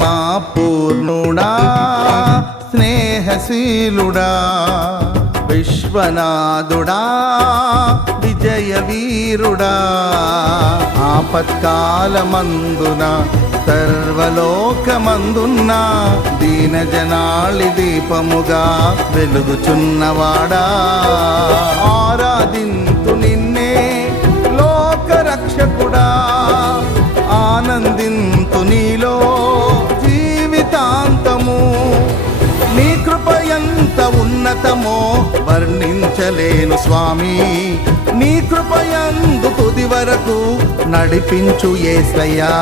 ప్రేమా పూర్ణుడా స్నేహశీలుడా విశ్వనాథుడా విజయ వీరుడా ఆపత్కాలమందున సర్వలోకమందున్న దీనజనాళి దీపముగా వెలుగుచున్నవాడా ఆరాధింతు నిన్నే లోకరక్షకుడా ఆనందింతు నీలో జీవితాంతము నీ కృప ఎంత ఉన్నతమో వర్ణించలేను స్వామి నీ కృప యందు తుది వరకు నడిపించు యేసయ్యా